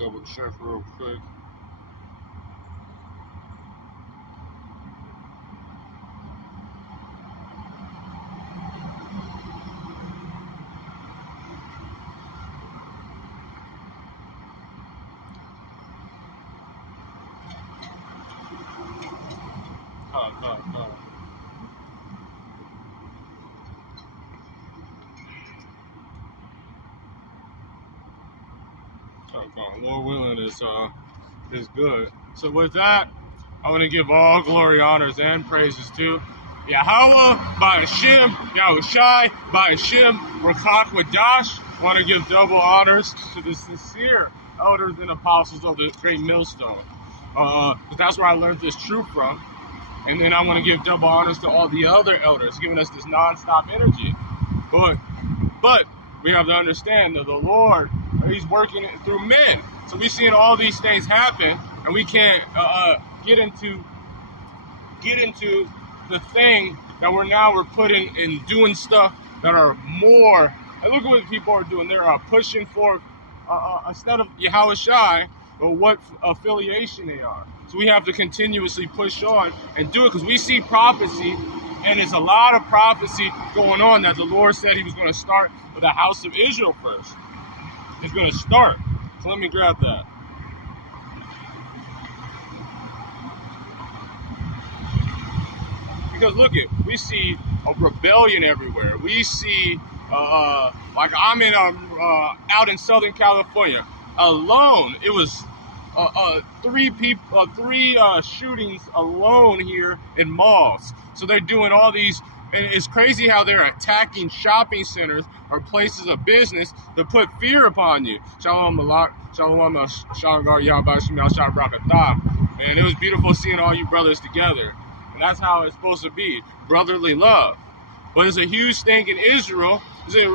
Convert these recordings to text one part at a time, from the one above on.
double check real quick. Lord willing is good. So with that, I want to give all glory, honors, and praises to Yahweh, Ba'ashem, Yahushai, Ba'ashem, Rakak Wadash. I want to give double honors to the sincere elders and apostles of the great millstone. That's where I learned this truth from. And then I want to give double honors to all the other elders, giving us this non-stop energy. But we have to understand that the Lord, He's working through men. So we're seeing all these things happen, and we can't get into the thing that we're putting and doing stuff that are more. And look at what people are doing. They're pushing for instead of Yahushai, or what affiliation they are. So we have to continuously push on and do it, because we see prophecy, and there's a lot of prophecy going on that the Lord said He was going to start with the house of Israel first. He's going to start. So let me grab that. Because look we see a rebellion everywhere. We see, like I'm in out in Southern California alone. It was three shootings alone here in malls. So they're doing all these, and it's crazy how they're attacking shopping centers or places of business to put fear upon you. Shalom Malak, Shalom Shalgar Yahbashim Yashar Brakatah. And it was beautiful seeing all you brothers together. And that's how it's supposed to be, brotherly love. But it's a huge thing in Israel. It's a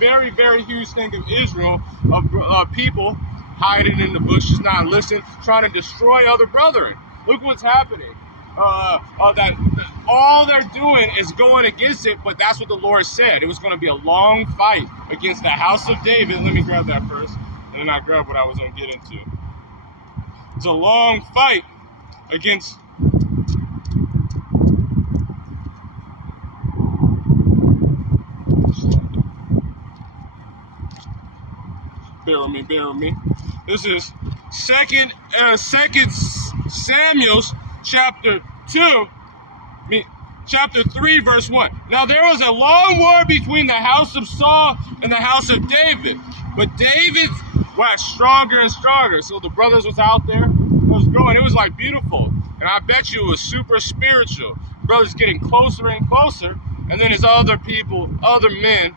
very, very huge thing in Israel of people hiding in the bushes, not listening, trying to destroy other brethren. Look what's happening. That all they're doing is going against it, but that's what the Lord said. It was going to be a long fight against the house of David. Let me grab that first, and then I grab what I was going to get into. It's a long fight against bear with me. This is Second Samuel chapter 3, verse 1. Now there was a long war between the house of Saul and the house of David, but David waxed stronger and stronger. So the brothers was out there, was growing. It was like beautiful, and I bet you it was super spiritual. Brothers getting closer and closer, and then there's other men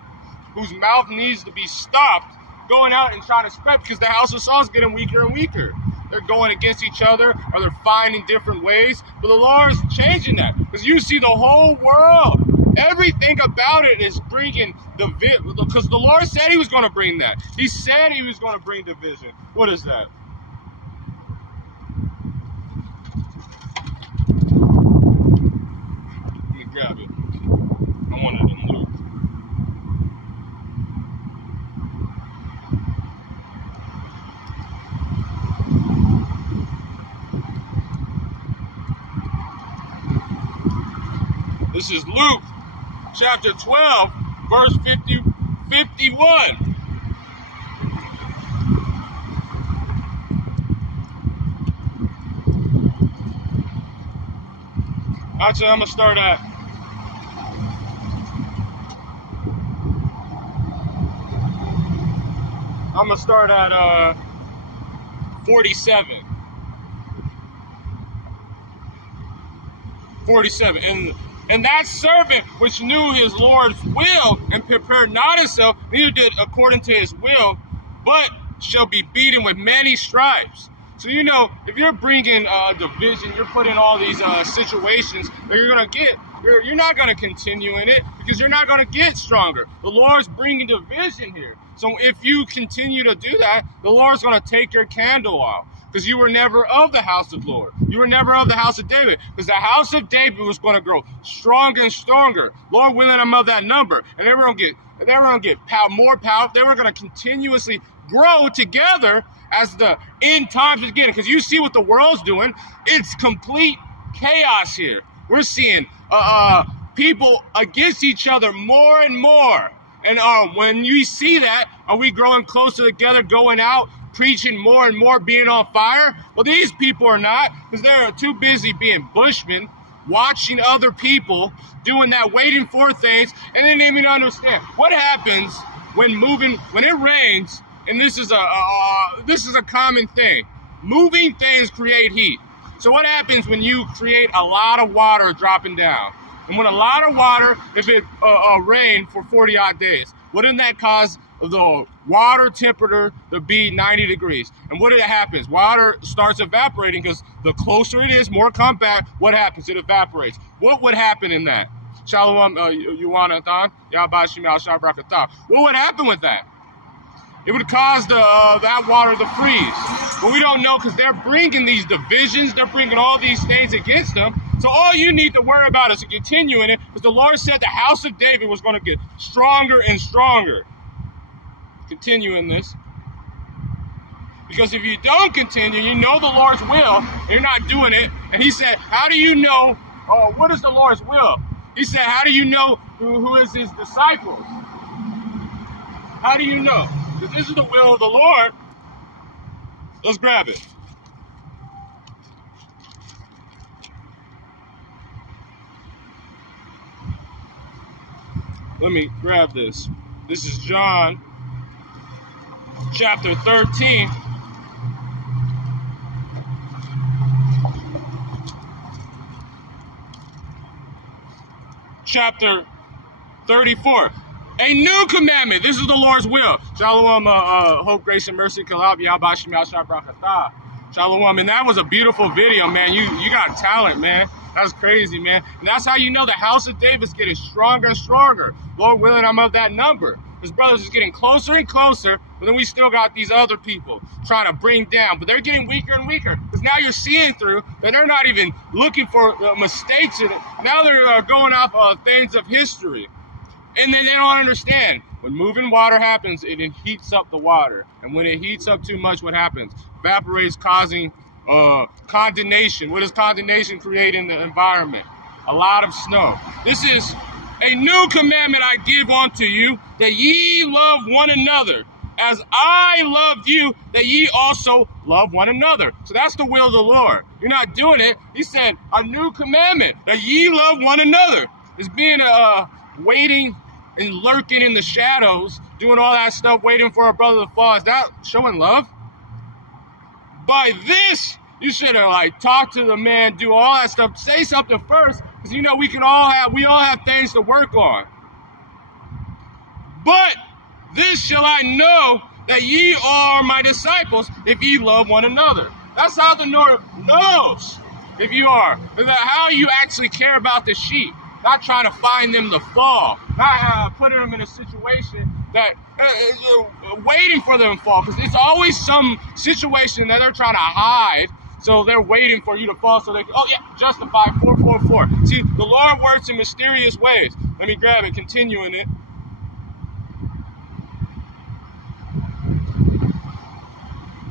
whose mouth needs to be stopped, going out and trying to spread, because the house of Saul is getting weaker and weaker. They're going against each other, or they're finding different ways. But the Lord's changing that, because you see the whole world, everything about it is bringing division, because the Lord said He was going to bring that. He said He was going to bring division. What is that? Let me grab it. I want it in Luke. This is Luke chapter 12, verse 51. Actually, I'm going to start at I'm going to start at 47. 47. And that servant which knew his Lord's will and prepared not himself, neither did according to his will, but shall be beaten with many stripes. So, you know, if you're bringing division, you're putting all these situations that you're going to get, you're not going to continue in it, because you're not going to get stronger. The Lord's bringing division here. So if you continue to do that, the Lord's going to take your candle off, because you were never of the house of the Lord. You were never of the house of David, because the house of David was going to grow stronger and stronger. Lord willing, I'm of that number. And they were going to get more power. They were going to continuously grow together as the end times is getting. Because you see what the world's doing. It's complete chaos here. We're seeing people against each other more and more. And when you see that, are we growing closer together, going out, preaching more and more, being on fire? Well, these people are not, because they're too busy being bushmen, watching other people doing that, waiting for things, and they didn't even understand what happens when it rains. And this is a common thing. Moving things create heat. So what happens when you create a lot of water dropping down? And when a lot of water, if it rained for 40 odd days, wouldn't that cause the water temperature to be 90 degrees? And what happens? Water starts evaporating, because the closer it is, more compact, what happens? It evaporates. What would happen in that? Shalom, Yuwanathan, Yabashim al-Shabrakatah. What would happen with that? It would cause that water to freeze. But we don't know, because they're bringing these divisions. They're bringing all these things against them. So all you need to worry about is to continue in it, because the Lord said the house of David was going to get stronger and stronger. Continue in this. Because if you don't continue, you know the Lord's will, you're not doing it. And he said, how do you know, what is the Lord's will? He said, how do you know who is his disciples? How do you know? Because this is the will of the Lord. Let's grab it. Let me grab this. This is John chapter 13. Chapter 34. A new commandment. This is the Lord's will. Shalom, hope, grace, and mercy. Kalab, Yabashim, Yashabrakatah. Shalom. And that was a beautiful video, man. You got talent, man. That's crazy, man. And that's how you know the house of David's getting stronger and stronger. Lord willing, I'm of that number. His brothers is getting closer and closer, but then we still got these other people trying to bring down. But they're getting weaker and weaker, because now you're seeing through that they're not even looking for mistakes in it. Now they're going off things of history. And then they don't understand. When moving water happens, it heats up the water. And when it heats up too much, what happens? Evaporates, causing condensation. What does condensation create in the environment? A lot of snow. This is a new commandment I give unto you, that ye love one another. As I loved you, that ye also love one another. So that's the will of the Lord. You're not doing it. He said, a new commandment, that ye love one another. It's being waiting and lurking in the shadows, doing all that stuff, waiting for a brother to fall. Is that showing love? By this, you should have talked to the man, do all that stuff, say something first, because we all have things to work on. But this shall I know, that ye are my disciples, if ye love one another. That's how the Lord knows if you are. How you actually care about the sheep. Not trying to find them to fall. Not putting them in a situation that waiting for them to fall. Because it's always some situation that they're trying to hide. So they're waiting for you to fall so they can, justify 444. See, the Lord works in mysterious ways. Let me grab it, continuing it.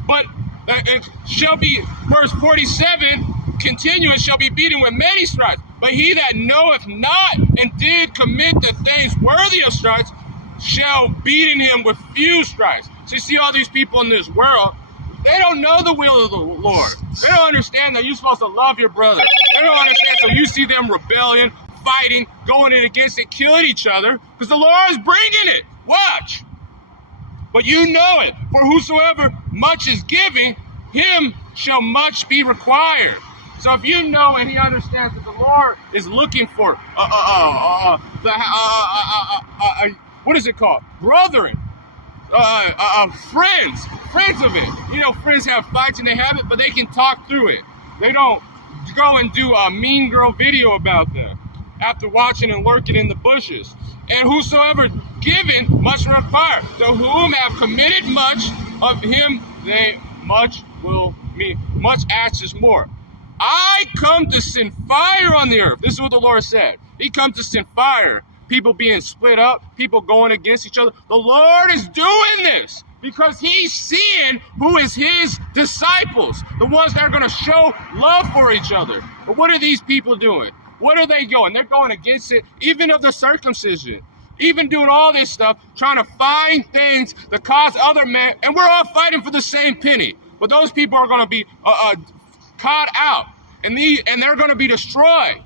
But it shall be, verse 47, continuing, shall be beaten with many stripes. But he that knoweth not and did commit the things worthy of stripes shall beaten him with few stripes. So you see all these people in this world, they don't know the will of the Lord. They don't understand that you're supposed to love your brother. They don't understand, so you see them rebelling, fighting, going in against it, killing each other, because the Lord is bringing it. Watch. But you know it, for whosoever much is giving, him shall much be required. So if you know and he understands that the Lord is looking for what is it called? Brethren, friends of it. Friends have fights and they have it, but they can talk through it. They don't go and do a mean girl video about them after watching and lurking in the bushes. And whosoever given much require. To whom have committed much, of him they much will mean. Much asks more. I come to send fire on the earth. This is what the Lord said. He comes to send fire. people being split up, people going against each other. The Lord is doing this because he's seeing who is his disciples, the ones that are going to show love for each other. But what are these people doing? What are they going? They're going against it, even of the circumcision, even doing all this stuff, trying to find things that cause other men, and we're all fighting for the same penny. But those people are going to be caught out, and they're going to be destroyed.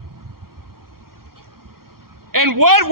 And what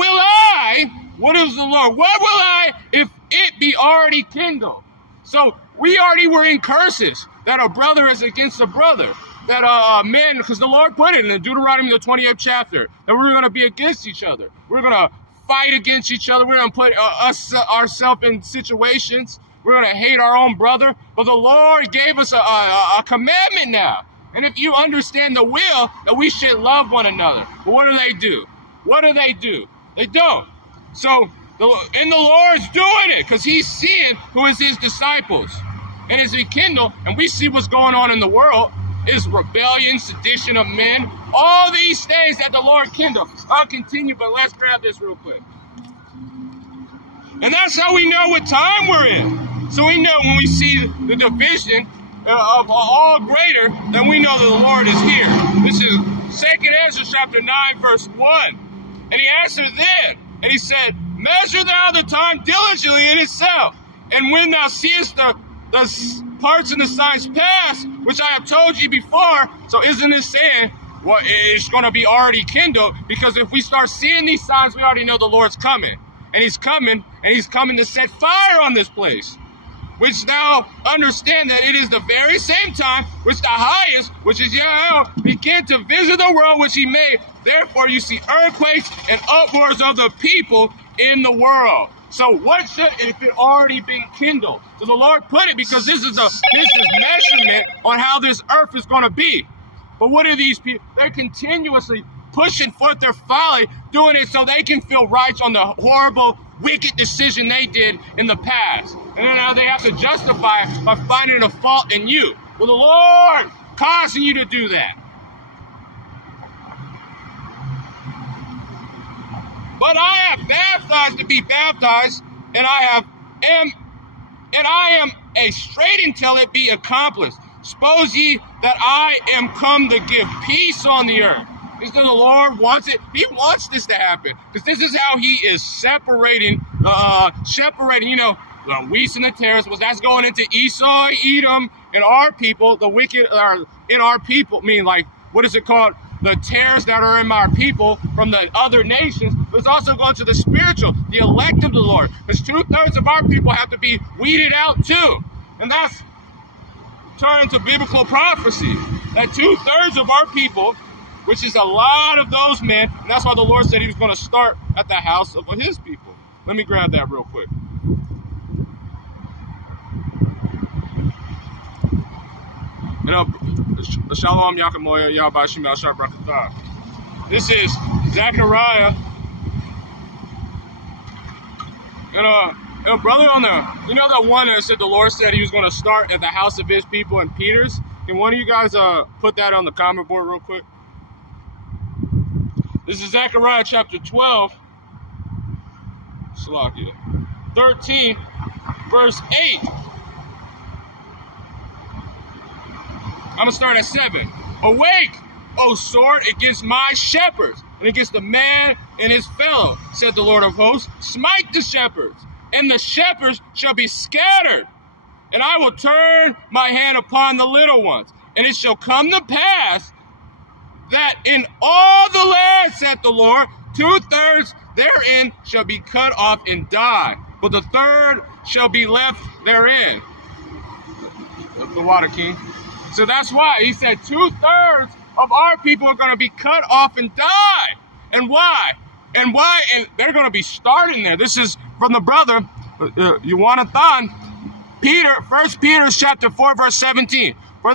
is the Lord? What will I if it be already kindled? So we already were in curses that a brother is against a brother. That men, because the Lord put it in Deuteronomy, the 28th chapter, that we're going to be against each other. We're going to fight against each other. We're going to put ourselves in situations. We're going to hate our own brother. But the Lord gave us a commandment now. And if you understand the will, that we should love one another. But what do? What do? They don't. So, and the Lord's doing it because he's seeing who is his disciples. And as we kindle, and we see what's going on in the world, is rebellion, sedition of men, all these things that the Lord kindled. I'll continue, but let's grab this real quick. And that's how we know what time we're in. So we know when we see the division of all greater, then we know that the Lord is here. This is 2 Ezra chapter 9, verse 1. And he answered then, and he said, measure thou the time diligently in itself, and when thou seest the parts and the signs pass, which I have told you before. So isn't this saying, well, it's going to be already kindled? Because if we start seeing these signs, we already know the Lord's coming. And he's coming to set fire on this place. Which now understand that it is the very same time which the highest, which is Yahweh, began to visit the world which he made. Therefore you see earthquakes and uproars of the people in the world. So what should, if it already been kindled? So the Lord put it because this is measurement on how this earth is going to be. But what are these people? They're continuously pushing forth their folly, doing it so they can feel right on the horrible, wicked decision they did in the past. And then now they have to justify it by finding a fault in you. Well, the Lord causing you to do that. But I have baptized to be baptized, and I am a straight until it be accomplished. Suppose ye that I am come to give peace on the earth. Is that the Lord wants it? He wants this to happen. Because this is how he is separating, the wheat and the tares. Well, that's going into Esau, Edom, and our people. The wicked are in our people. I mean, like, what is it called? The tares that are in our people from the other nations. But it's also going to the spiritual, the elect of the Lord. Because 2/3 of our people have to be weeded out too. And that's turning to biblical prophecy. That 2/3 of our people, which is a lot of those men, and that's why the Lord said he was going to start at the house of his people. Let me grab that real quick. Shalom Yakamoya Yabashim Al Shar Brakatah. This is Zechariah. And a brother on the one that said the Lord said he was going to start at the house of his people in Peter's. Can one of you guys put that on the comment board real quick? This is Zechariah chapter 12, Salakia, 13, verse 8. I'm going to start at 7. Awake, O sword, against my shepherds, and against the man and his fellow, said the Lord of hosts. Smite the shepherds, and the shepherds shall be scattered. And I will turn my hand upon the little ones. And it shall come to pass that in all the land, saith the Lord, 2/3 therein shall be cut off and die, but the third shall be left therein. The water king. So that's why he said 2/3 of our people are going to be cut off and die. And why? And they're going to be starting there. This is from the brother, Yuanathan, Peter, 1 Peter chapter 4, verse 17. For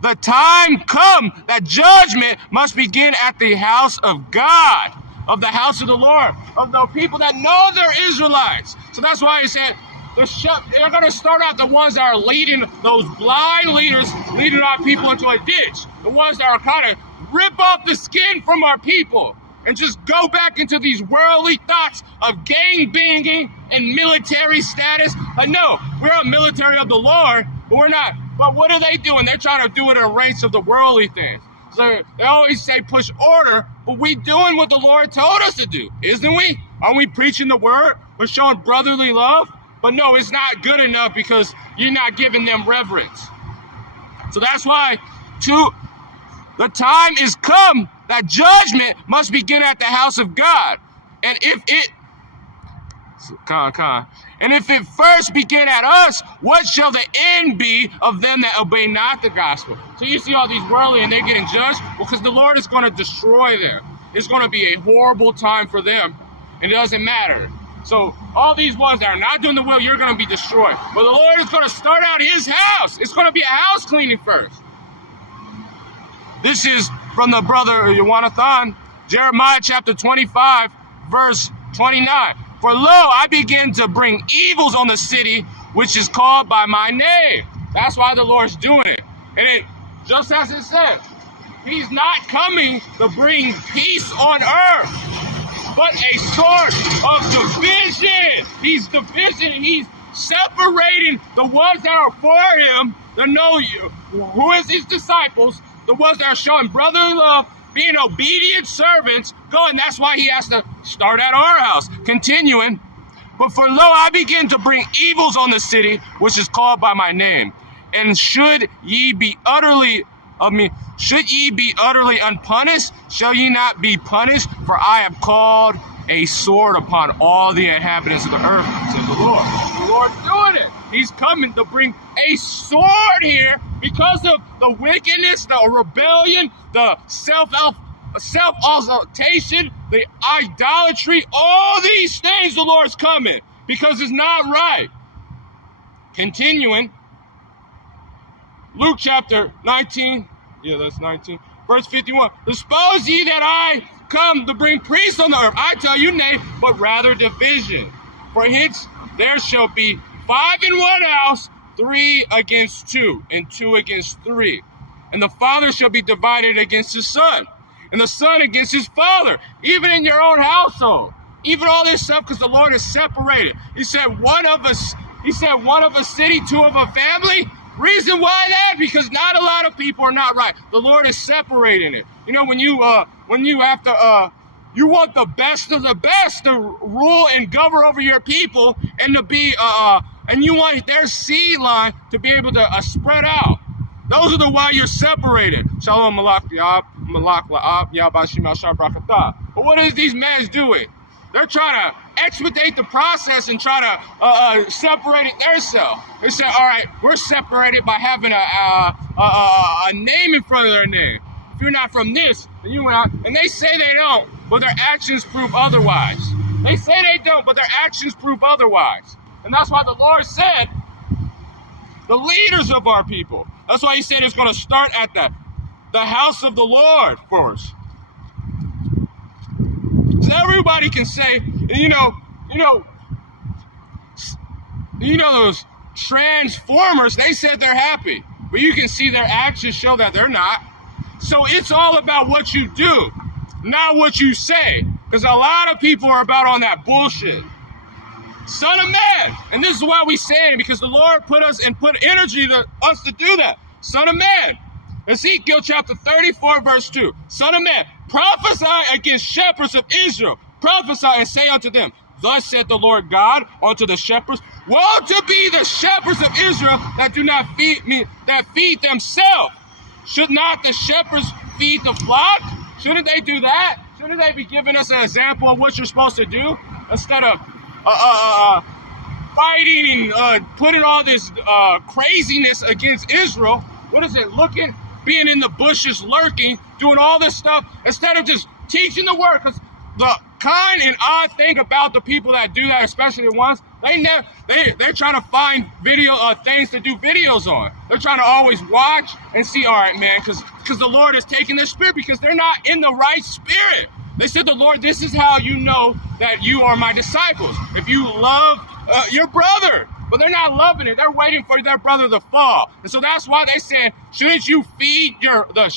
the time come that judgment must begin at the house of God, of the house of the Lord, of the people that know they're Israelites. So that's why he said, they're going to start out the ones that are leading, those blind leaders, leading our people into a ditch. The ones that are kind of rip off the skin from our people. and just go back into these worldly thoughts of gang banging and military status. No, we're a military of the Lord, but we're not. But what are they doing? They're trying to do it in a race of the worldly things. So they always say push order, but we doing what the Lord told us to do, isn't we? Aren't we preaching the word? We're showing brotherly love. But no, it's not good enough because you're not giving them reverence. So that's why the time is come that judgment must begin at the house of God. And if it first begin at us, what shall the end be of them that obey not the gospel? So you see all these worldly and they're getting judged? Well, because the Lord is going to destroy them. It's going to be a horrible time for them, and it doesn't matter. So all these ones that are not doing the will, you're going to be destroyed. But the Lord is going to start out his house. It's going to be a house cleaning first. This is from the brother Jonathan, Jeremiah chapter 25, verse 29. For lo, I begin to bring evils on the city, which is called by my name. That's why the Lord's doing it. And it, just as it says, he's not coming to bring peace on earth, but a sort of division. He's division. He's separating the ones that are for him, that know you, who is his disciples, the ones that are showing brotherly love, being obedient servants, going. That's why he has to start at our house. Continuing, but for lo, I begin to bring evils on the city, which is called by my name. And should ye be utterly unpunished, shall ye not be punished? For I have called a sword upon all the inhabitants of the earth, says the Lord. The Lord's doing it. He's coming to bring a sword here because of the wickedness, the rebellion, the self-exaltation, the idolatry, all these things the Lord's coming because it's not right. Continuing, Luke chapter 19, that's 19, verse 51. Suppose ye that I come to bring peace on the earth? I tell you, nay, but rather division. For hence there shall be 5 in one house, 3 against 2, and 2 against 3. And the father shall be divided against his son, and the son against his father, even in your own household. Even all this stuff, because the Lord is separated. He said one of a city, 2 of a family. Reason why that? Because not a lot of people are not right. The Lord is separating it. You know, when you have to, you want the best of the best to rule and govern over your people, and to be, and you want their seed line to be able to spread out. Those are the why you're separated. Shalom malak la'ab yabashim al brakatah. But what is these men doing? They're trying to expedite the process and try to separate it themselves. They say, all right, we're separated by having a name in front of their name. If you're not from this, then you're not. And they say they don't, but their actions prove otherwise. They say they don't, but their actions prove otherwise. And that's why the Lord said, the leaders of our people. That's why he said it's going to start at the house of the Lord first. So everybody can say, you know those transformers, they said they're happy, but you can see their actions show that they're not. So it's all about what you do, not what you say, because a lot of people are about on that bullshit. Son of man, and this is why we say it, because the Lord put us and put energy to us to do that. Son of man, Ezekiel chapter 34, verse 2. Son of man, prophesy against shepherds of Israel. Prophesy and say unto them, thus saith the Lord God unto the shepherds, woe to be the shepherds of Israel that do not feed me, that feed themselves. Should not the shepherds feed the flock? Shouldn't they do that? Shouldn't they be giving us an example of what you're supposed to do? Instead of fighting and putting all this craziness against Israel. What is it? Looking, being in the bushes, lurking, doing all this stuff, instead of just teaching the word. Because the kind and odd thing about the people that do that, especially the ones, they're trying to find video things to do videos on. They're trying to always watch and see, all right, man, because the Lord is taking their spirit, because they're not in the right spirit. They said, the Lord, this is how you know that you are my disciples. If you love your brother. But they're not loving it. They're waiting for their brother to fall. And so that's why they said, shouldn't you feed the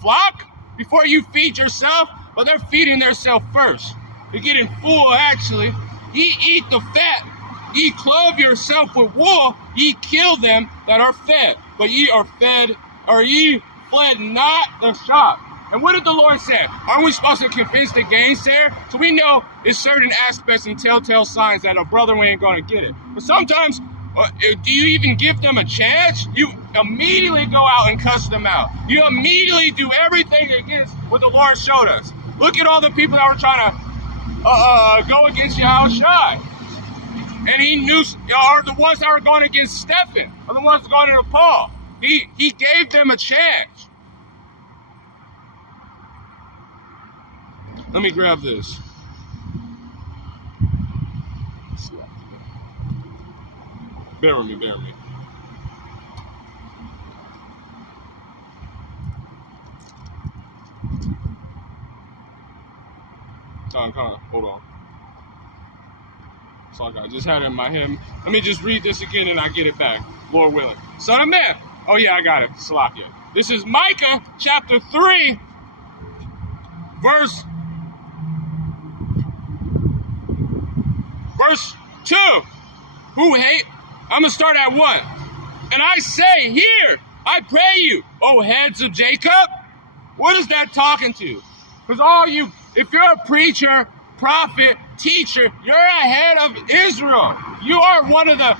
flock before you feed yourself? but they're feeding themselves first. You're getting full, actually. Ye eat the fat. Ye clothe yourself with wool. Ye kill them that are fed. But ye are fed, or ye fled not the shock. And what did the Lord say? Aren't we supposed to convince the gainsayer? So we know there's certain aspects and telltale signs that a brother ain't going to get it. But sometimes, do you even give them a chance? You immediately go out and cuss them out. You immediately do everything against what the Lord showed us. Look at all the people that were trying to go against Yahushua. And he knew, or the ones that were going against Stephen, or the ones going to Paul. He gave them a chance. Let me grab this. Bear with me, bear with me. Come on, hold on. So I just had it in my head. Let me just read this again and I get it back, Lord willing. Son of man. Oh yeah, I got it. Salakia. This is Micah chapter 3, verse 2. Who hate? I'm going to start at 1. And I say, hear, I pray you, O heads of Jacob. What is that talking to? Because all you, if you're a preacher, prophet, teacher, you're ahead of Israel. You're one of the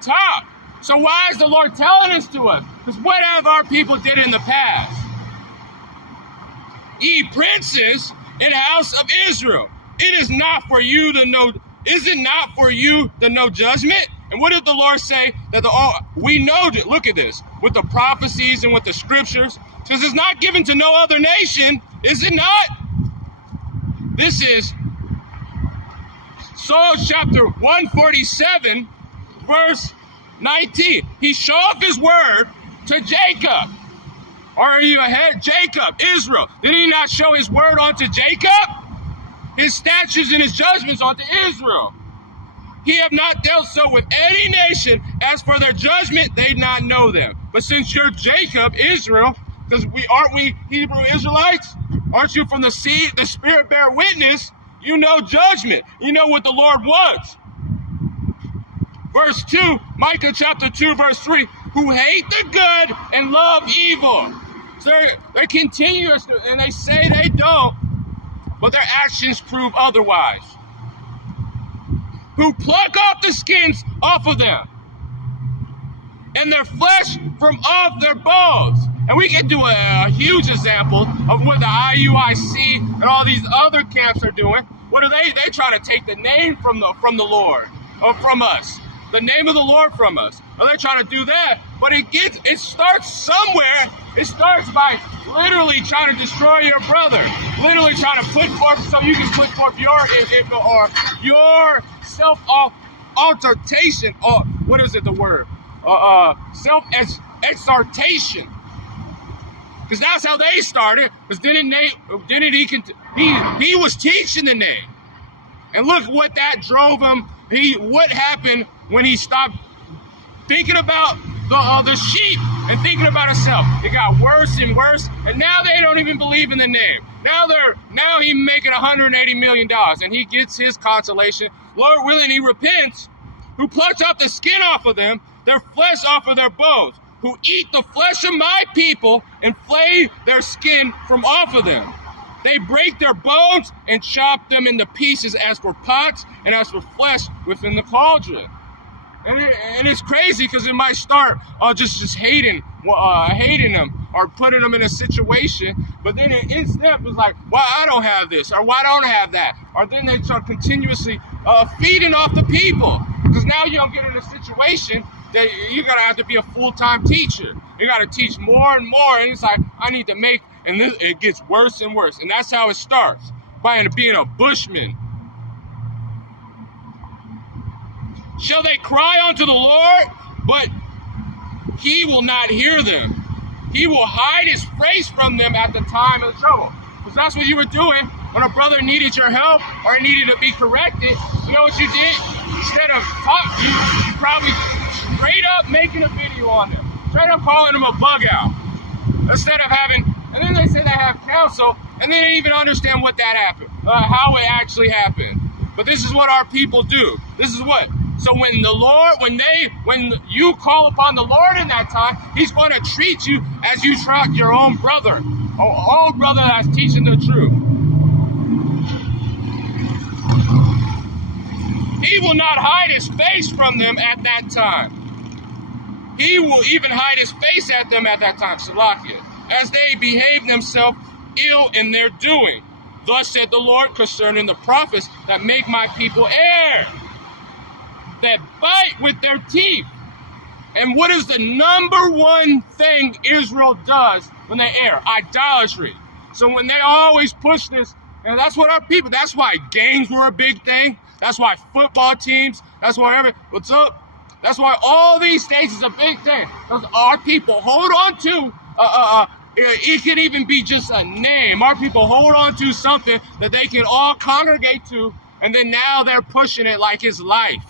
top. So why is the Lord telling this to us? Because what have our people did in the past? Ye princes in the house of Israel, it is not for you to know. Is it not for you to know judgment? And what did the Lord say? That we know. Look at this with the prophecies and with the scriptures. Because it's not given to no other nation, is it not? This is Psalm chapter 147, verse 19. He showed his word to Jacob. Are you ahead? Jacob, Israel. Did he not show his word unto Jacob? His statutes and his judgments unto Israel. He have not dealt so with any nation. As for their judgment, they not know them. But since you're Jacob, Israel, because aren't we Hebrew Israelites? Aren't you from the seed? The Spirit bear witness. You know judgment. You know what the Lord wants. Verse 2, Micah chapter 2, verse 3. Who hate the good and love evil. So they're continuous, and they say they don't, but their actions prove otherwise. Who pluck off the skins off of them, and their flesh from off their bones. And we can do a huge example of what the IUIC and all these other camps are doing. What are they? They try to take the name from the Lord, or from us. The name of the Lord from us. Or they're trying to do that. But it starts somewhere. It starts by literally trying to destroy your brother. Literally trying to put forth so you can put forth your self-altercation. Or what is it, the word? Self-exhortation. Because that's how they started. Because he was teaching the name. And look what that drove him. What happened when he stopped thinking about the sheep and thinking about himself? It got worse and worse, and now they don't even believe in the name. Now he's making $180 million, and he gets his consolation. Lord willing, he repents. Who plucks off the skin off of them, their flesh off of their bones. Who eat the flesh of my people and flay their skin from off of them. They break their bones and chop them into pieces as for pots and as for flesh within the cauldron. And it's crazy because it might start just hating them or putting them in a situation, but then in step is like, why I don't have this, or why don't I have that, or then they start continuously feeding off the people, because now you don't get in a situation that you're gonna have to be a full-time teacher. You gotta teach more and more, and it's like I need to make, and it gets worse and worse, and that's how it starts by being a bushman. Shall they cry unto the Lord, but he will not hear them. He will hide his face from them at the time of trouble. Because that's what you were doing when a brother needed your help or needed to be corrected. You know what you did? Instead of talking, you probably straight up making a video on them. Straight up calling them a bug out. Instead of having, and then they say they have counsel, And they didn't even understand what that happened, how it actually happened. But this is what our people do. This is what. So when you call upon the Lord in that time, he's going to treat you as you treat your own brother, or own brother that's teaching the truth. He will not hide his face from them at that time. He will even hide his face at them at that time, Salakia, as they behave themselves ill in their doing. Thus said the Lord concerning the prophets that make my people err, that bite with their teeth. And what is the number one thing Israel does when they err? Idolatry. So when they always push this, and that's what our people, that's why games were a big thing. That's why football teams, that's why what's up? That's why all these things is a big thing. Because our people hold on to, it could even be just a name. Our people hold on to something that they can all congregate to, and then now they're pushing it like it's life.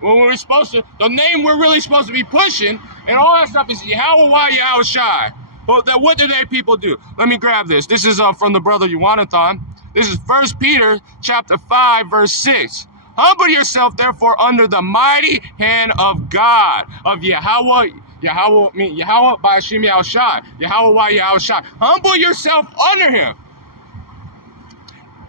When we're supposed to, the name we're really supposed to be pushing, and all that stuff is Yahweh Yahweh Shai. But what do they people do? Let me grab this. This is from the brother Yuanathan. This is 1 Peter chapter 5, verse 6. Humble yourself, therefore, under the mighty hand of God, of Yahweh by Hashem Yahweh Shai. Yahweh Yahweh Shai. Humble yourself under him,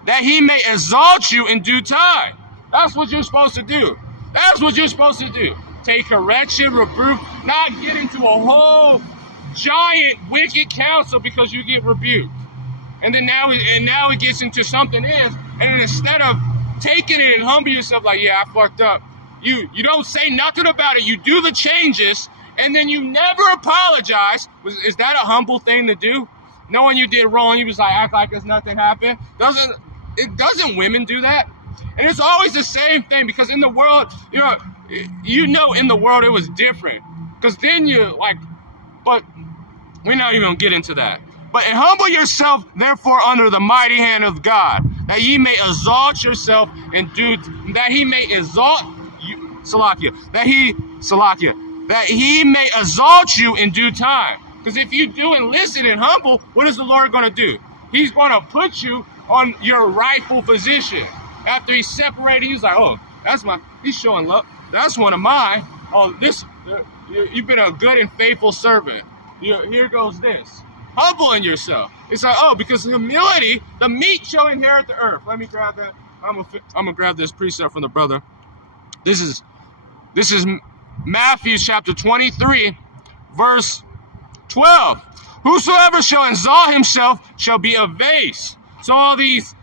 that he may exalt you in due time. That's what you're supposed to do. That's what you're supposed to do. Take correction, reproof, not get into a whole giant wicked council because you get rebuked. And then now it gets into something else, and then instead of taking it and humble yourself like, yeah, I fucked up, you don't say nothing about it. You do the changes, and then you never apologize. Is that a humble thing to do? Knowing you did wrong, you just like act like there's nothing happened. Doesn't women do that? And it's always the same thing, because in the world, in the world it was different. Because then but we're not even gonna get into that. But humble yourself, therefore, under the mighty hand of God, that ye may exalt yourself that he may exalt you, that he may exalt you in due time. Because if you do and listen and humble, what is the Lord going to do? He's going to put you on your rightful position. After he's separated, he's like, oh, he's showing love. That's one of mine. Oh, you've been a good and faithful servant. Here goes this. Humbling yourself. It's like, oh, because humility, the meek shall inherit the earth. Let me grab that. I'm gonna grab this precept from the brother. This is Matthew chapter 23, verse 12. Whosoever shall exalt himself shall be abased. So all these,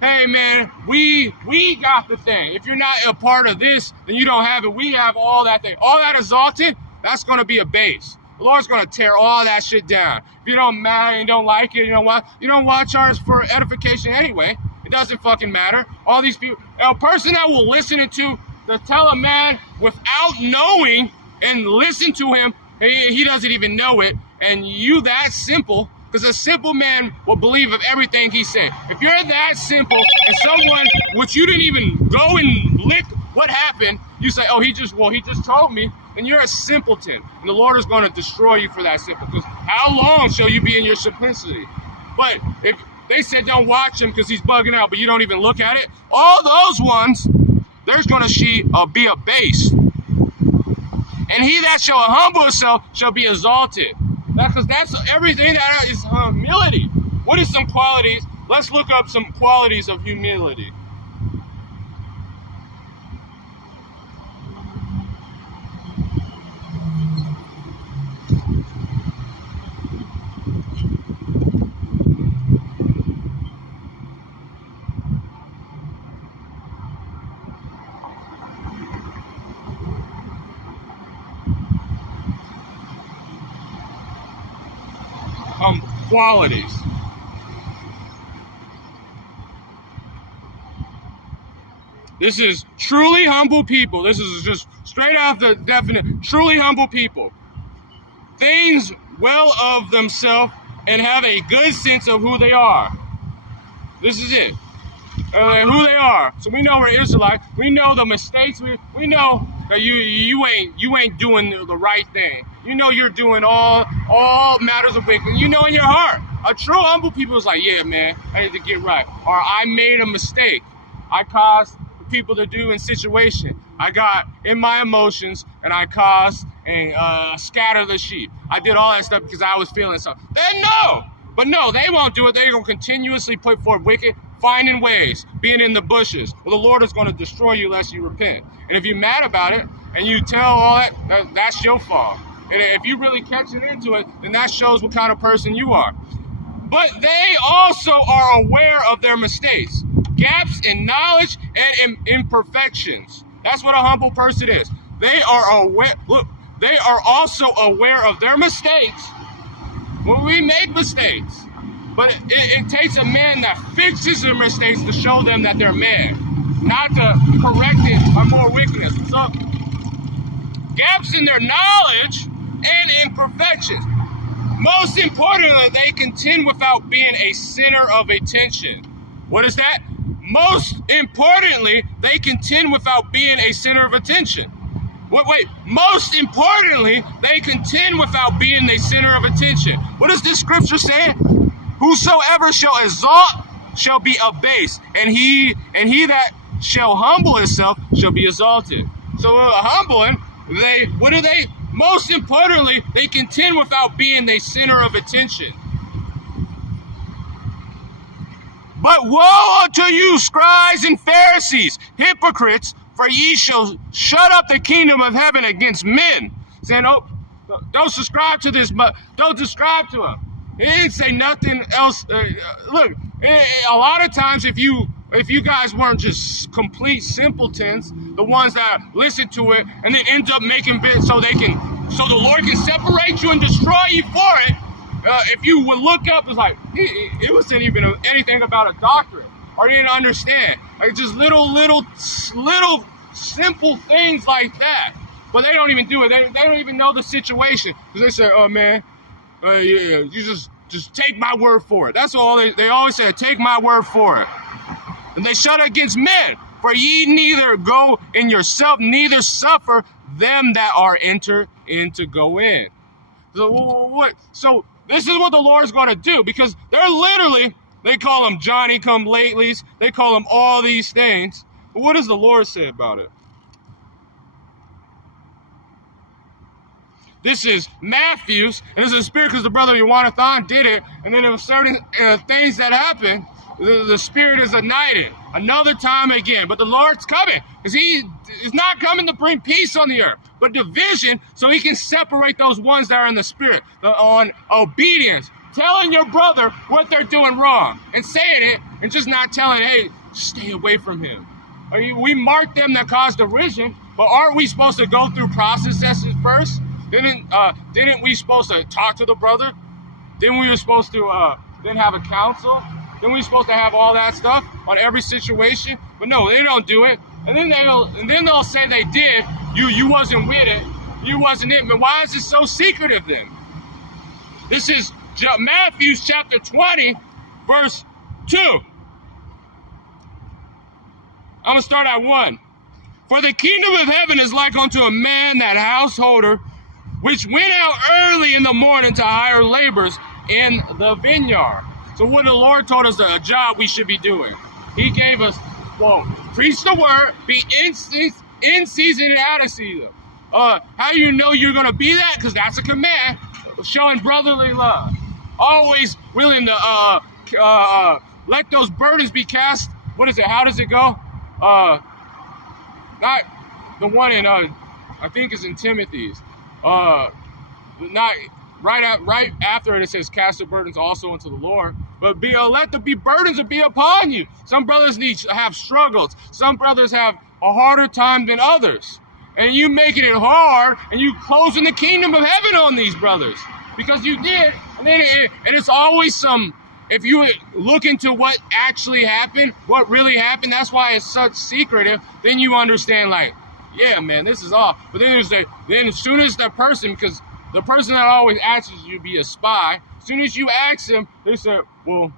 hey man, we got the thing. If you're not a part of this, then you don't have it. We have all that thing. All that exalted, that's gonna be abased. The Lord's going to tear all that shit down. If you don't matter and don't like it, you don't watch ours for edification anyway. It doesn't fucking matter. All these people, a person that will listen to tell a man without knowing and listen to him, he doesn't even know it, and you that simple, because a simple man will believe of everything he said. If you're that simple and someone, which you didn't even go and lick what happened, you say, oh, he just told me, and you're a simpleton. And the Lord is going to destroy you for that simple. Because how long shall you be in your simplicity? But if they said don't watch him because he's bugging out, but you don't even look at it, all those ones, there's going to be a base. And he that shall humble himself shall be exalted. Because that's everything that is humility. What is some qualities? Let's look up some qualities of humility. Qualities. This is truly humble people. This is just straight out the definite. Truly humble people. Things well of themselves and have a good sense of who they are. This is it. who they are. So we know we're Israelites. We know the mistakes. We know that you ain't doing the right thing. You know you're doing all matters of wickedness. You know in your heart. A true humble people is like, yeah, man, I need to get right. Or I made a mistake. I caused people to do in situation. I got in my emotions and I caused and scatter the sheep. I did all that stuff because I was feeling something. Then no. But no, they won't do it. They're going to continuously put forth wicked, finding ways, being in the bushes. Well, the Lord is going to destroy you unless you repent. And if you're mad about it and you tell all that, that's your fault. And if you really catching into it, then that shows what kind of person you are. But they also are aware of their mistakes, gaps in knowledge and imperfections. That's what a humble person is. They are aware. Look, they are also aware of their mistakes. When we make mistakes, but it takes a man that fixes their mistakes to show them that they're mad, not to correct it by more wickedness. So, gaps in their knowledge and imperfections. Most importantly, they contend without being a center of attention. What is that? Most importantly, they contend without being a center of attention. Wait, most importantly, they contend without being the center of attention. What is this scripture saying? Whosoever shall exalt shall be abased, and he that shall humble himself shall be exalted. So humbling, most importantly, they contend without being the center of attention. But woe unto you, scribes and Pharisees, hypocrites, for ye shall shut up the kingdom of heaven against men. Saying, oh, don't subscribe to this, but don't subscribe to him. He didn't say nothing else. Look, a lot of times if you guys weren't just complete simpletons, the ones that listen to it and then end up making bits so the Lord can separate you and destroy you for it. If you would look up, it's like it wasn't even anything about a doctrine, or you didn't understand. Like just little simple things like that. But they don't even do it. They don't even know the situation because they say, "Oh man, yeah, you just take my word for it." That's all they always say. Take my word for it. And they shut against men. For ye neither go in yourself, neither suffer them that are entered in to go in. So what? So this is what the Lord's going to do, because they're literally, they call them Johnny-come-latelys. They call them all these things. But what does the Lord say about it? This is Matthew's, and this is a spirit because the brother Yawanathan did it, and then there were certain things that happened. The spirit is ignited another time again. But the Lord's coming, because he is not coming to bring peace on the earth, but division, so he can separate those ones that are in the spirit, on obedience, telling your brother what they're doing wrong, and saying it, and just not telling, hey, stay away from him. I mean, we mark them that cause division, but aren't we supposed to go through processes first? Didn't we supposed to talk to the brother? Didn't we were supposed to then have a council? Then we supposed to have all that stuff on every situation? But no, they don't do it. And then they'll say they did. You wasn't with it. You wasn't it. But why is it so secretive then? This is Matthew chapter 20, verse 2. I'm going to start at 1. For the kingdom of heaven is like unto a man, that householder, which went out early in the morning to hire laborers in the vineyard. So what the Lord told us, a job we should be doing. He gave us, preach the word, be in season and out of season. How do you know you're going to be that? Because that's a command. Showing brotherly love. Always willing to let those burdens be cast. What is it? How does it go? Not the one in, I think it's in Timothy's. Not right after it says, cast the burdens also into the Lord. But let the burdens be upon you. Some brothers have struggles. Some brothers have a harder time than others. And you making it hard, and you closing the kingdom of heaven on these brothers. Because you did. And it's always some, if you look into what actually happened, what really happened, that's why it's such secretive, then you understand, like, yeah, man, this is all. But then as soon as that person, because the person that always asks you to be a spy, as soon as you ask them, they say, well,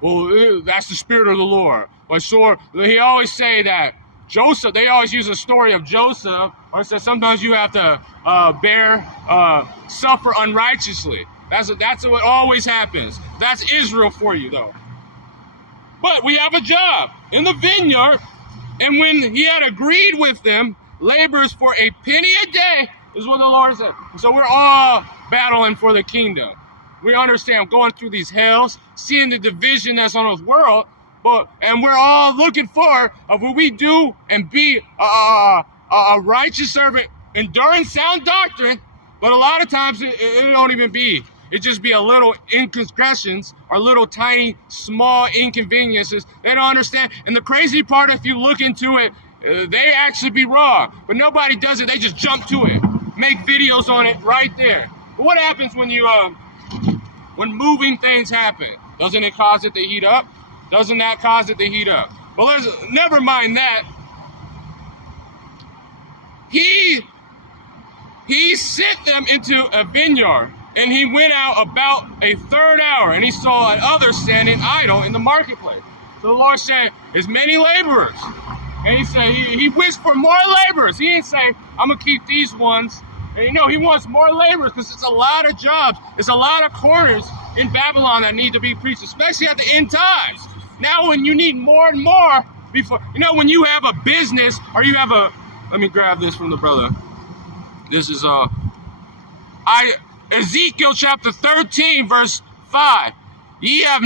well, that's the Spirit of the Lord. But sure, he always say that Joseph, they always use a story of Joseph, or says sometimes you have to suffer unrighteously. That's what always happens. That's Israel for you, though. But we have a job in the vineyard, and when he had agreed with them, laborers for a penny a day, is what the Lord said. So we're all battling for the kingdom. We understand going through these hells, seeing the division that's on this world, and we're all looking for what we do and be a righteous servant, enduring sound doctrine. But a lot of times it don't even be. It just be a little indiscretions or little tiny, small inconveniences. They don't understand. And the crazy part, if you look into it, they actually be wrong. But nobody does it. They just jump to it, make videos on it right there. But what happens when when moving things happen? Doesn't it cause it to heat up? Doesn't that cause it to heat up? Well, never mind that. He sent them into a vineyard. And he went out about a third hour, and he saw another standing idle in the marketplace. So the Lord said, "As many laborers." And he said, he wished for more laborers. He didn't say, "I'm going to keep these ones." And he wants more laborers because it's a lot of jobs. There's a lot of corners in Babylon that need to be preached, especially at the end times. Now when you need more and more, when you have a business or you have let me grab this from the brother. This is, Ezekiel chapter 13, verse 5. Ye have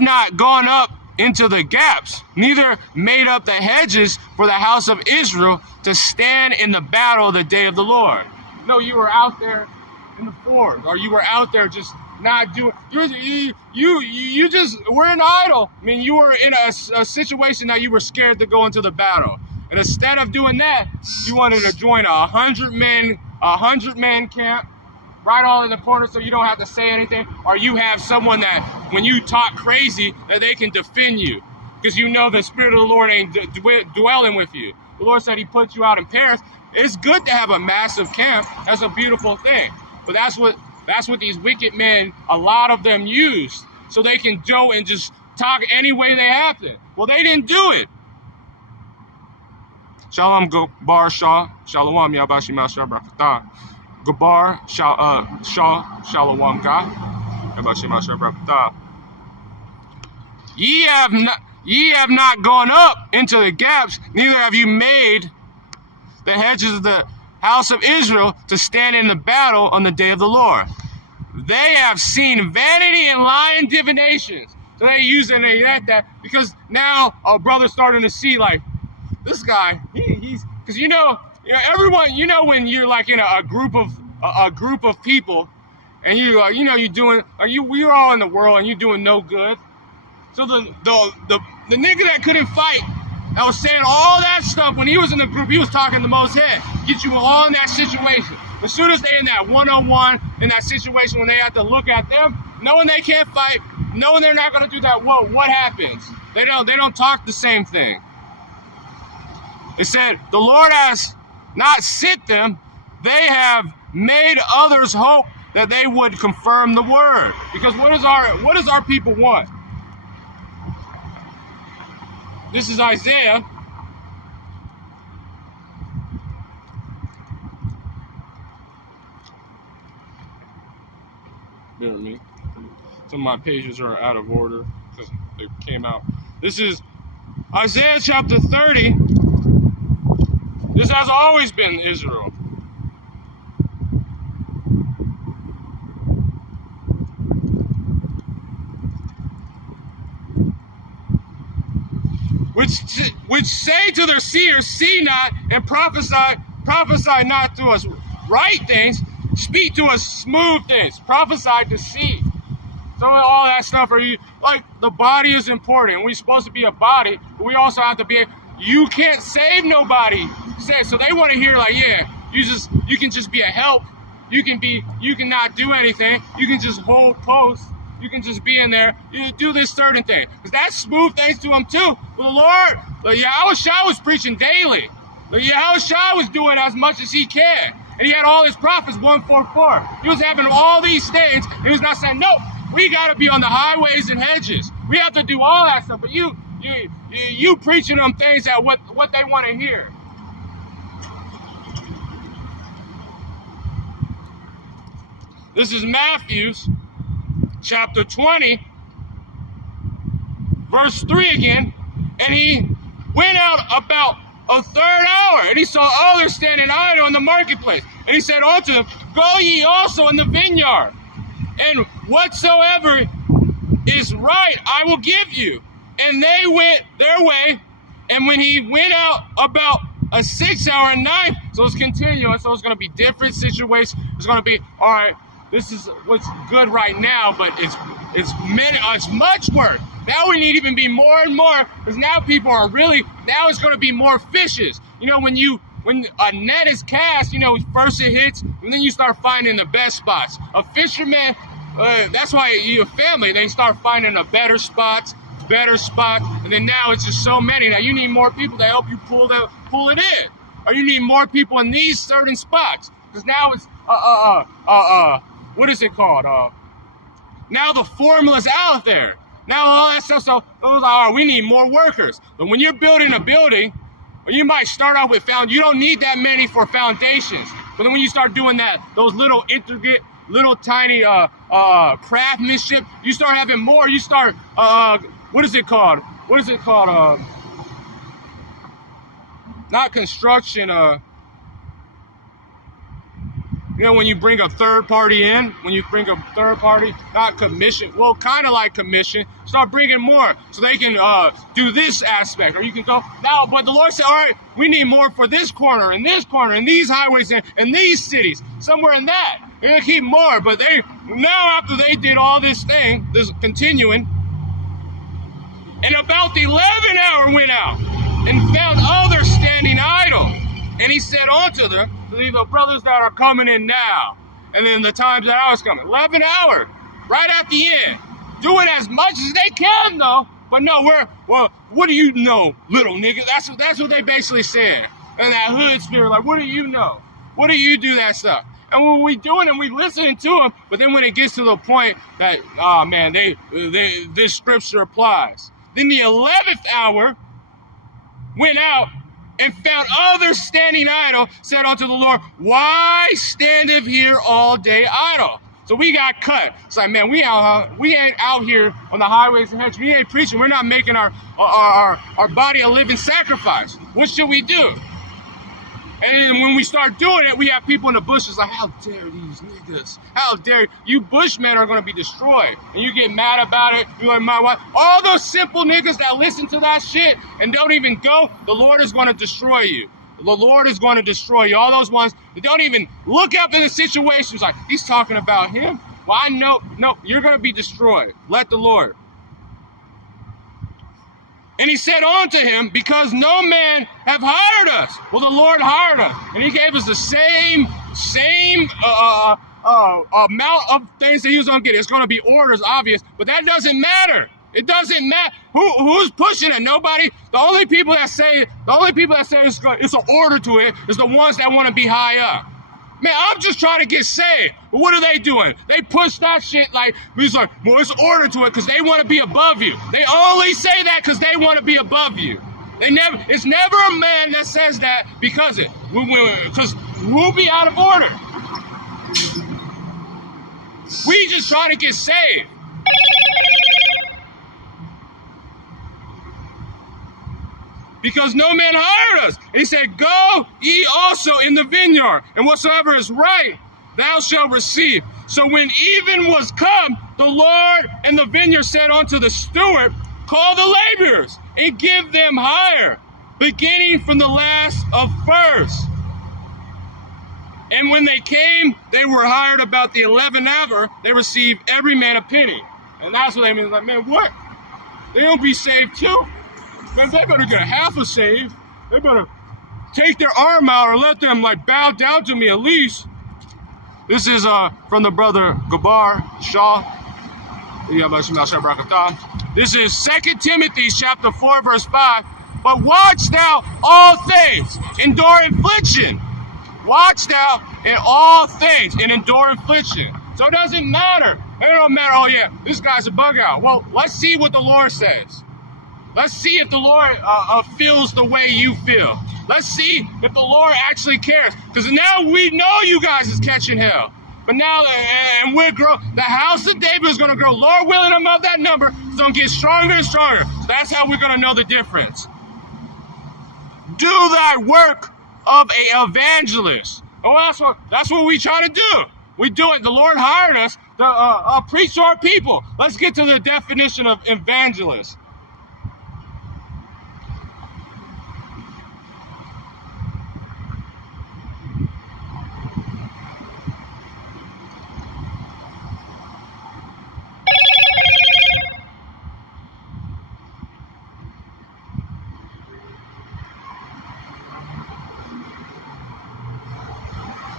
not gone up into the gaps, neither made up the hedges for the house of Israel to stand in the battle of the day of the Lord. No, you were out there in the forest, or you were out there just not doing. You just were an idle. I mean, you were in a situation that you were scared to go into the battle, and instead of doing that, you wanted to join a 100-man camp right all in the corner so you don't have to say anything, or you have someone that when you talk crazy that they can defend you because you know the Spirit of the Lord ain't dwelling with you. The Lord said he put you out in Paris. It's good to have a massive camp. That's a beautiful thing. But that's what these wicked men, a lot of them used so they can go and just talk any way they have to. Well, they didn't do it. Shalom Gabar Shah, Shalom Yabashi Masha Brakata. Gabar Shah Shalom Ga, Yabashi Masha Brakata. Ye have not gone up into the gaps, neither have you made the hedges of the house of Israel to stand in the battle on the day of the Lord. They have seen vanity and lying divinations. So they use it and they like that because now our brother's starting to see like, this guy, he's because everyone, when you're like in a group of people, and you're like, you're doing like we're all in the world and you're doing no good. So the nigga that couldn't fight, that was saying all that stuff when he was in the group, he was talking the most head, get you all in that situation. As soon as they in that one-on-one, in that situation when they have to look at them, knowing they can't fight, knowing they're not gonna do that, what happens? They don't talk the same thing. It said, the Lord has not sent them, they have made others hope that they would confirm the word. Because what does our people want? This is Isaiah. Bear with me. Some of my pages are out of order because they came out. This is Isaiah chapter 30. This has always been Israel. Which say to their seers, see not, and prophesy not to us right things, speak to us smooth things, prophesy to see. So all that stuff like the body is important. We're supposed to be a body, but we also have to be. You can't save nobody. So they want to hear like, yeah, you can just be a help. You can not do anything. You can just hold posts. You can just be in there. You do this certain thing. Because that's smooth things to him too. But the Lord, Yahushua was preaching daily. Yahushua was doing as much as he can. And he had all his prophets 144. He was having all these things. He was not saying, no, We got to be on the highways and hedges. We have to do all that stuff. But you preaching them things that what they want to hear. This is Matthew chapter 20, verse 3 again. And he went out about a third hour, and he saw others standing idle in the marketplace. And he said unto them, Go ye also in the vineyard, and whatsoever is right I will give you. And they went their way. And when he went out about a 6th hour and 9th, so it's continuing, so it's going to be different situations. It's going to be, all right, this is what's good right now, but it's much worse. Now we need to even be more and more, because now people are really, now it's going to be more fishes. You know, when a net is cast, you know, first it hits, and then you start finding the best spots. A fisherman, that's why you a family, they start finding the better spots, and then now it's just so many. Now you need more people to help you pull it in, or you need more people in these certain spots, because now it's what is it called? Now the formula's out there. Now all that stuff, so those are, we need more workers. But when you're building a building, or you might start out with you don't need that many for foundations. But then when you start doing that, those little intricate, little tiny craftsmanship, you start having more. You start, what is it called? Not construction, you know, when you bring a third party in, not commission, well, kind of like commission, start bringing more so they can do this aspect, or you can go, now, but the Lord said, all right, we need more for this corner, and these highways, and these cities, somewhere in that. They're going to keep more, but now after they did all this thing, this continuing, and about the 11th hour went out, and found others standing idle. And he said unto them, the brothers that are coming in now, and then the times that I was coming, 11th hour, right at the end, doing as much as they can though. But no, what do you know, little nigga? That's what they basically said. And that hood spirit, like, what do you know? What do you do that stuff? And when we doing and we listening to them, but then when it gets to the point that, oh man, this scripture applies. Then the 11th hour went out, and found others standing idle, said unto the Lord, Why standeth here all day idle? So we got cut. It's like, man, we ain't out here on the highways and hedges. We ain't preaching. We're not making our body a living sacrifice. What should we do? And then when we start doing it, we have people in the bushes like, how dare these niggas? How dare you? Bushmen are going to be destroyed. And you get mad about it. You're like, my wife. All those simple niggas that listen to that shit and don't even go, the Lord is going to destroy you. The Lord is going to destroy you. All those ones that don't even look up in the situations like, he's talking about him. Well, I know, no, you're going to be destroyed. Let the Lord. And he said unto him, Because no man have hired us. Well, the Lord hired us. And he gave us the same amount of things that he was going to get. It's going to be orders, obvious. But that doesn't matter. It doesn't matter. Who's pushing it? Nobody. The only people that say it's an order to it is the ones that want to be high up. Man, I'm just trying to get saved. But what are they doing? They push that shit like, it's like, well, it's order to it because they want to be above you. They only say that because they want to be above you. It's never a man that says that because we'll be out of order. We just trying to get saved. Because no man hired us. And he said, Go ye also in the vineyard, and whatsoever is right, thou shalt receive. So when even was come, the Lord and the vineyard said unto the steward, Call the laborers, and give them hire, beginning from the last of first. And when they came, they were hired about the 11th hour. They received every man a penny. And that's what they mean. Like, man, what? They don't be saved too? Man, they better get half a save. They better take their arm out or let them like bow down to me at least. This is from the brother Gabar Shaw. This is 2 Timothy chapter 4, verse 5. But watch thou all things, endure affliction. Watch thou in all things and endure affliction. So it doesn't matter. It don't matter, oh yeah, this guy's a bug out. Well, let's see what the Lord says. Let's see if the Lord feels the way you feel. Let's see if the Lord actually cares. Because now we know you guys is catching hell. But now, and we're growing. The house of David is going to grow. Lord willing, I'm of that number. It's going to get stronger and stronger. That's how we're going to know the difference. Do that work of an evangelist. Oh, that's what we try to do. We do it. The Lord hired us to preach to our people. Let's get to the definition of evangelist.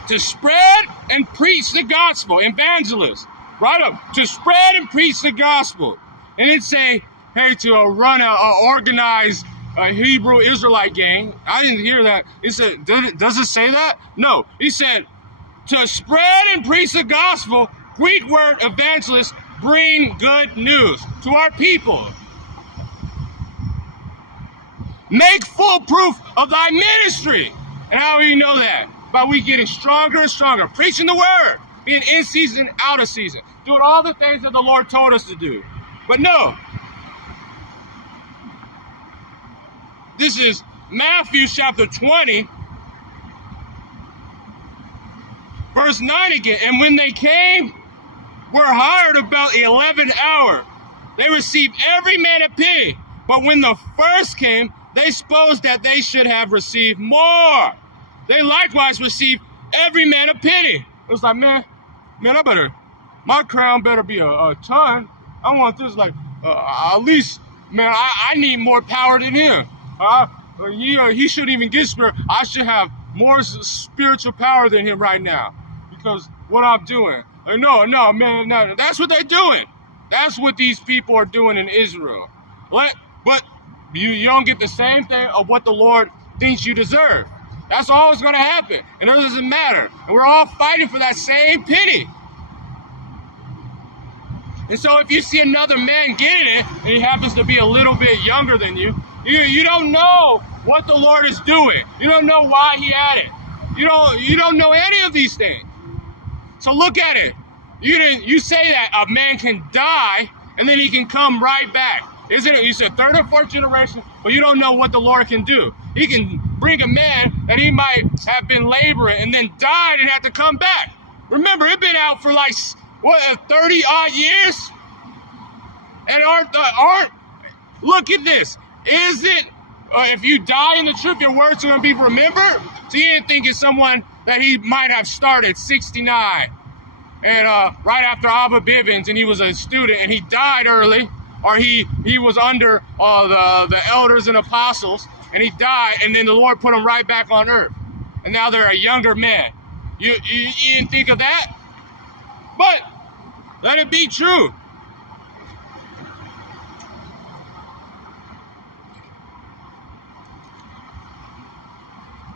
To spread and preach the gospel, evangelist, right up, to spread and preach the gospel. And it say, hey, to run a organized Hebrew Israelite gang. I didn't hear that. It said, does it say that? No, he said, to spread and preach the gospel, Greek word evangelist, bring good news to our people. Make full proof of thy ministry. And how do you know that? By we getting stronger and stronger, preaching the word, being in season, out of season, doing all the things that the Lord told us to do. But no, this is Matthew chapter 20, verse 9 again. And when they came, were hired about the 11th hour. They received every man a penny. But when the first came, they supposed that they should have received more. They likewise received every man a penny. It was like, man, my crown better be a ton. I want this like, at least, man, I need more power than him. He shouldn't even get spirit. I should have more spiritual power than him right now because what I'm doing. No, man, no. That's what they're doing. That's what these people are doing in Israel. But you don't get the same thing of what the Lord thinks you deserve. That's always going to happen, and it doesn't matter. And we're all fighting for that same penny. And so if you see another man getting it, and he happens to be a little bit younger than you, you don't know what the Lord is doing. You don't know why he had it. You don't know any of these things. So look at it. You say that a man can die, and then he can come right back. Isn't it? You said third or fourth generation, but you don't know what the Lord can do. He can bring a man that he might have been laboring and then died and had to come back. Remember, it's been out for like, 30 odd years? And look at this. Is it, if you die in the truth, your words are going to be remembered? So you didn't think it's someone that he might have started 69 and right after Abba Bivens, and he was a student and he died early, or he was under the elders and apostles, and he died, and then the Lord put him right back on earth. And now they're a younger man. You didn't think of that? But let it be true.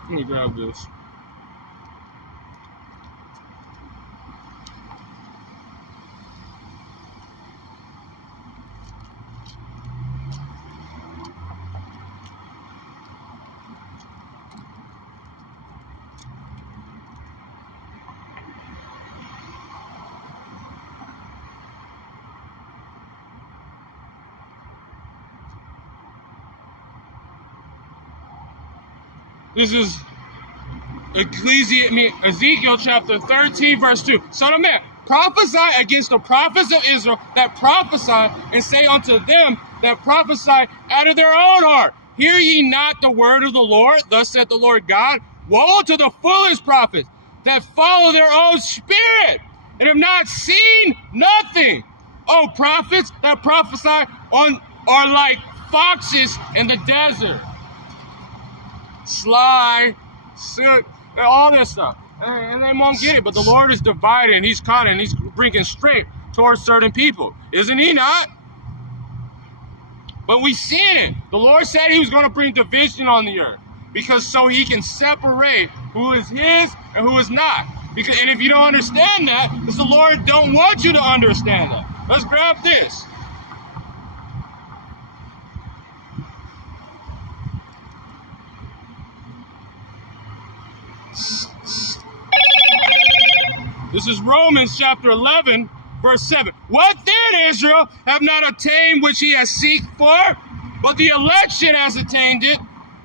Let me grab this. This is Ezekiel chapter 13, verse 2. Son of man, prophesy against the prophets of Israel that prophesy, and say unto them that prophesy out of their own heart, hear ye not the word of the Lord? Thus saith the Lord God, woe to the foolish prophets that follow their own spirit and have not seen nothing. Oh, prophets that prophesy are like foxes in the desert. Sly, soot, all this stuff. And they won't get it, but the Lord is divided, and he's caught it, and he's bringing strength towards certain people. Isn't he not? But we see it. The Lord said he was going to bring division on the earth. because so he can separate who is his and who is not. Because, and if you don't understand that, because the Lord don't want you to understand that. Let's grab this. This is Romans chapter 11, verse 7. What then, Israel, have not attained which he has seeked for? But the election has attained it,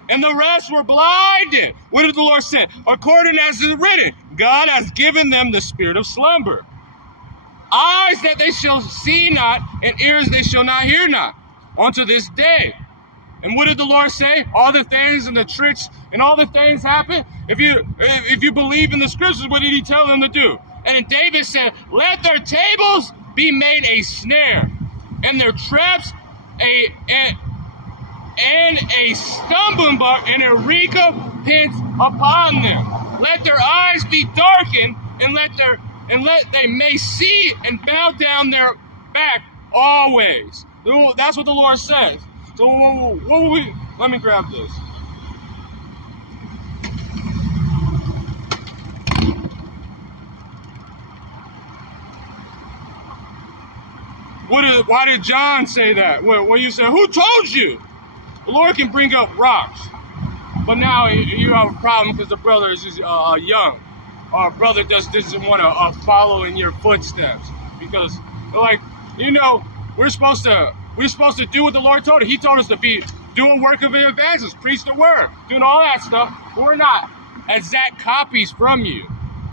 and the rest were blinded. What did the Lord say? According as it is written, God has given them the spirit of slumber. Eyes that they shall see not, and ears they shall not hear not, unto this day. And what did the Lord say? All the things and the tricks and all the things happen. If you believe in the scriptures, what did he tell them to do? And then David said, let their tables be made a snare, and their traps a stumbling block, and a reek of pits upon them. Let their eyes be darkened, and let they may see and bow down their back always. That's what the Lord says. So what will we? Let me grab this. Why did John say that? Well, you said, who told you? The Lord can bring up rocks. But now you have a problem because the brother is just young. Our brother just doesn't want to follow in your footsteps. Because, like, we're supposed to do what the Lord told us. He told us to be doing work of an evangelist, preach the word, doing all that stuff. But we're not exact copies from you.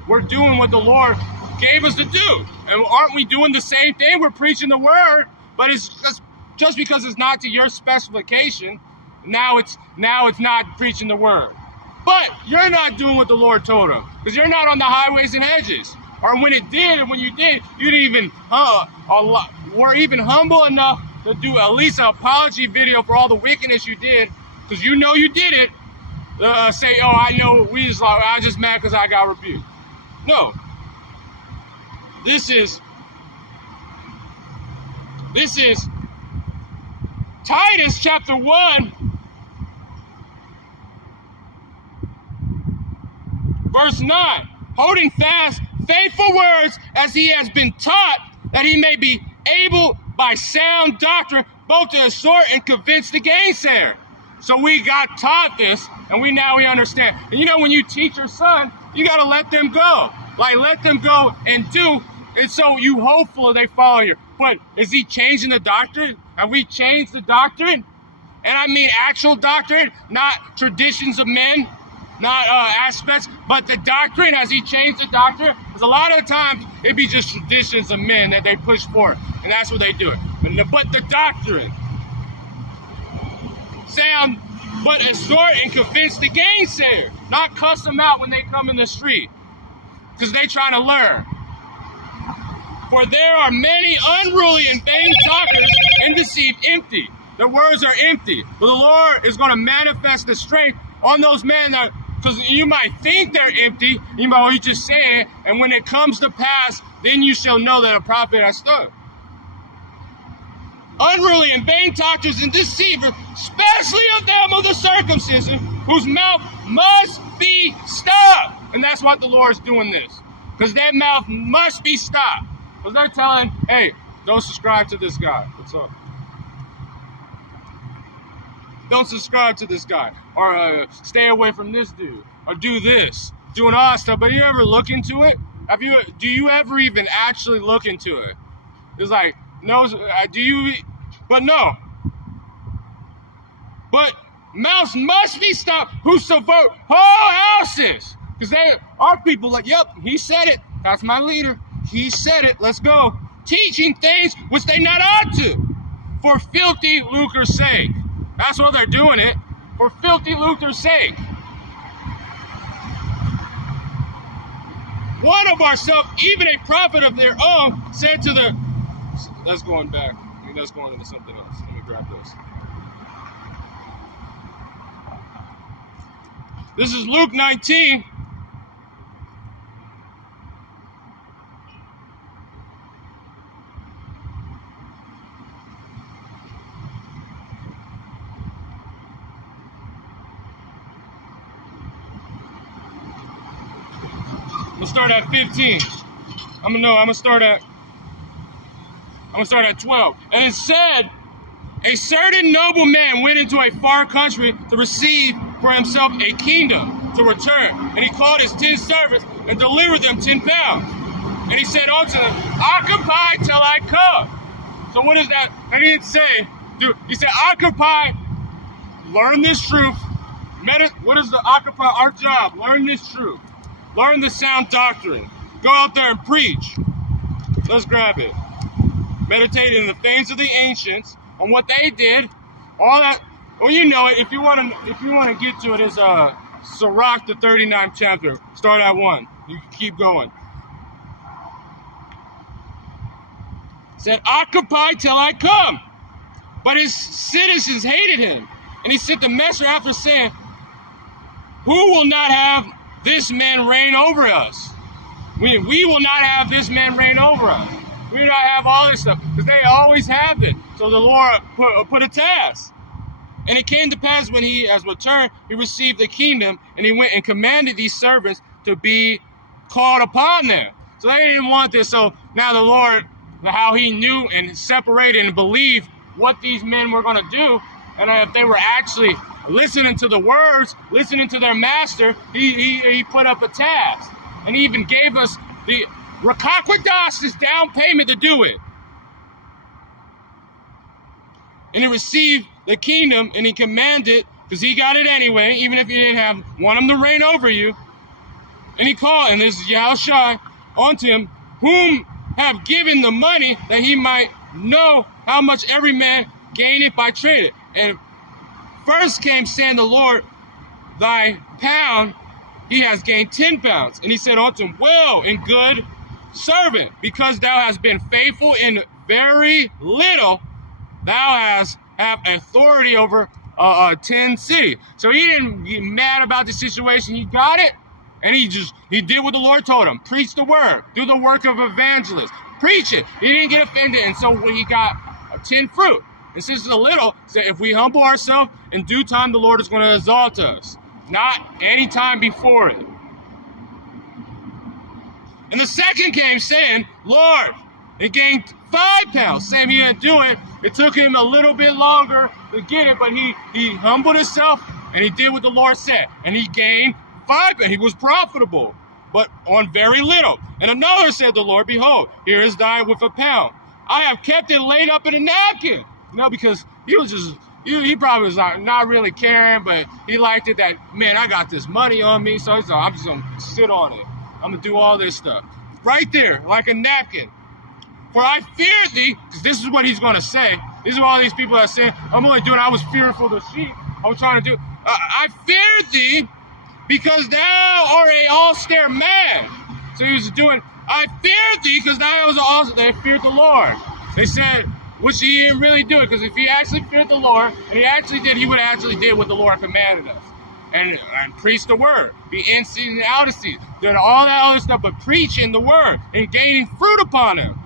We're doing what the Lord gave us to do. And aren't we doing the same thing? We're preaching the word, but it's just because it's not to your specification, now it's not preaching the word. But you're not doing what the Lord told him, because you're not on the highways and hedges. Or when you did, you didn't even were even humble enough to do at least an apology video for all the wickedness you did, because you know you did it. Say, oh, I know, I was just mad because I got rebuked. No. This is Titus chapter 1, verse 9. Holding fast faithful words as he has been taught, that he may be able by sound doctrine both to exhort and convince the gainsayer. So we got taught this, and we understand. And when you teach your son, you got to let them go. Like, let them go and do. And so you hopefully they follow you. But is he changing the doctrine? Have we changed the doctrine? And I mean actual doctrine, not traditions of men, not aspects, but the doctrine. Has he changed the doctrine? Because a lot of times it be just traditions of men that they push forth, and that's what they do it. But the doctrine, sound, but exhort and convince the gainsayer, not cuss them out when they come in the street, because they trying to learn. For there are many unruly and vain talkers and deceived empty. Their words are empty. But the Lord is going to manifest the strength on those men that, because you might think they're empty, you just say it, and when it comes to pass, then you shall know that a prophet has stood. Unruly and vain talkers and deceivers, especially of them of the circumcision, whose mouth must be stopped. And that's what the Lord's doing this. Because that mouth must be stopped. Because they're telling, hey, don't subscribe to this guy. What's up? Don't subscribe to this guy. Or stay away from this dude. Or do this. Doing all that stuff. But you ever look into it? Do you ever even actually look into it? It's like, no, do you? But no. But mouths must be stopped who subvert whole houses. Because they are people like, yep, he said it. That's my leader. He said it. Let's go. Teaching things which they not ought to, for filthy lucre's sake. That's what they're doing it. For filthy lucre's sake. One of ourselves, even a prophet of their own, said to the... That's going back. That's going into something else. Let me grab this. This is Luke 19. gonna start at 15. I'm gonna start at 12. And it said, a certain noble man went into a far country to receive for himself a kingdom to return. And he called his 10 servants and delivered them 10 pounds. And he said unto them, occupy till I come. So what is that? And he didn't say, dude, he said, occupy, learn this truth. What is the occupy? Our job, learn this truth. Learn the sound doctrine. Go out there and preach. Let's grab it. Meditate in the things of the ancients, on what they did, all that. Well, you know it. If you want to get to it, is Sirach, the 39th chapter. Start at 1. You can keep going. It said, occupy till I come. But his citizens hated him, and he sent the messenger after, saying, who will not have this man reign over us? We will not have this man reign over us. We do not have all this stuff, because they always have it. So the Lord put a task. And it came to pass when he has returned, he received the kingdom, and he went and commanded these servants to be called upon them. So they didn't want this. So now the Lord, how he knew and separated and believed what these men were going to do, and if they were actually listening to the words, listening to their master, he put up a task. And he even gave us the Rakaquidas, this down payment to do it. And he received the kingdom, and he commanded, because he got it anyway, even if he didn't want him to reign over you. And he called, and this is Yahushua, unto him, whom have given the money, that he might know how much every man gaineth by trade. And first came saying, the Lord, thy pound, he has gained 10 pounds. And he said unto him, well and good servant, because thou hast been faithful in very little, thou hast have authority over 10 cities. So he didn't get mad about the situation. He got it, and he did what the Lord told him. Preach the word. Do the work of evangelist. Preach it. He didn't get offended, and so when he got 10 fruit. And since it's a little, so if we humble ourselves, in due time the Lord is going to exalt us. Not any time before it. And the second came saying, Lord, it gained 5 pounds. Same, he didn't do it. It took him a little bit longer to get it, but he humbled himself, and he did what the Lord said. And he gained 5 pounds. He was profitable, but on very little. And another said the Lord, behold, here is thy with a pound. I have kept it laid up in a napkin. No, because he was just, he probably was not really caring, but he liked it that, man, I got this money on me, so he's like, I'm just going to sit on it. I'm going to do all this stuff. Right there, like a napkin. For I feared thee, because this is what he's going to say. This is what all these people are saying. I'm only doing, I was fearful of the sheep. I was trying to do, I feared thee because thou art a austere man. So he was doing, I feared thee because thou was also, they feared the Lord. They said, which he didn't really do it, because if he actually feared the Lord, and he actually did, he would have actually did what the Lord commanded us. And preach the word, be in season and out of season, doing all that other stuff, but preaching the word and gaining fruit upon him.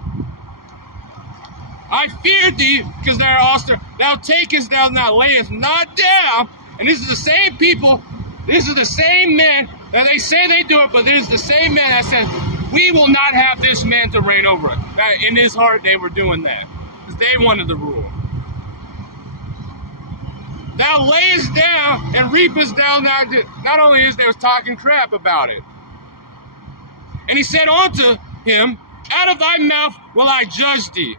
I feared thee because thou art austere. Thou takest, thou not layest not down. And this is the same people, this is the same men that they say they do it, but this is the same man that says, we will not have this man to reign over us. That in his heart, they were doing that because they wanted the rule. Thou layest down and reapest thou not. Not only is they was talking crap about it. And he said unto him, out of thy mouth will I judge thee.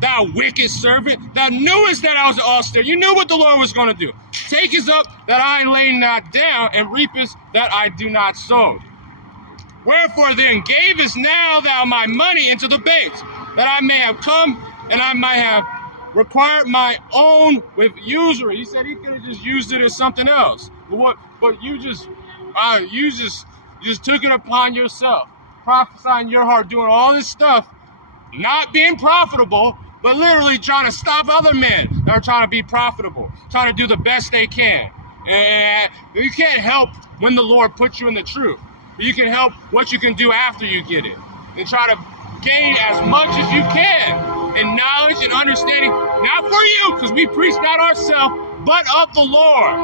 Thou wicked servant, thou knewest that I was austere. You knew what the Lord was going to do. Takest up that I lay not down, and reapest that I do not sow. Wherefore then gavest now thou my money into the banks, that I may have come, and I might have required my own with usury. He said he could have just used it as something else. But you just took it upon yourself, prophesying your heart, doing all this stuff, not being profitable, but literally trying to stop other men that are trying to be profitable, trying to do the best they can. And you can't help when the Lord puts you in the truth. You can help what you can do after you get it. And try to gain as much as you can in knowledge and understanding, not for you, because we preach not ourselves, but of the Lord.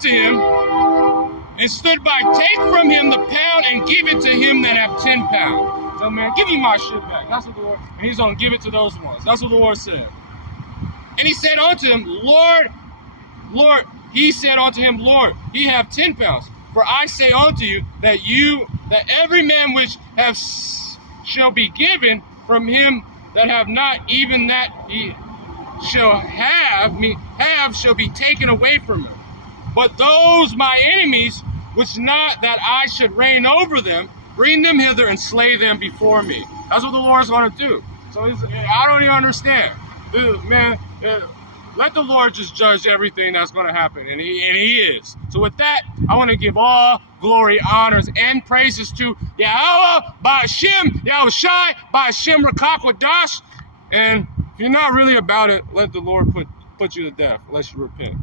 unto him and stood by, take from him the pound and give it to him that have 10 pounds. So, man, give me my shit back. That's what the Lord, and he's going to give it to those ones. That's what the Lord said. And he said unto him, Lord, he said unto him, Lord, ye have 10 pounds. For I say unto you that every man which have shall be given from him that have not, even that he shall have shall be taken away from him. But those my enemies, which not that I should reign over them, bring them hither and slay them before me. That's what the Lord's going to do. So I don't even understand. Man, let the Lord just judge everything that's going to happen, and he is. So with that, I want to give all glory, honors, and praises to Yahweh, Ba'ashem, Yahushai, Ba'ashem Rakakwadash. And if you're not really about it, let the Lord put you to death, unless you repent.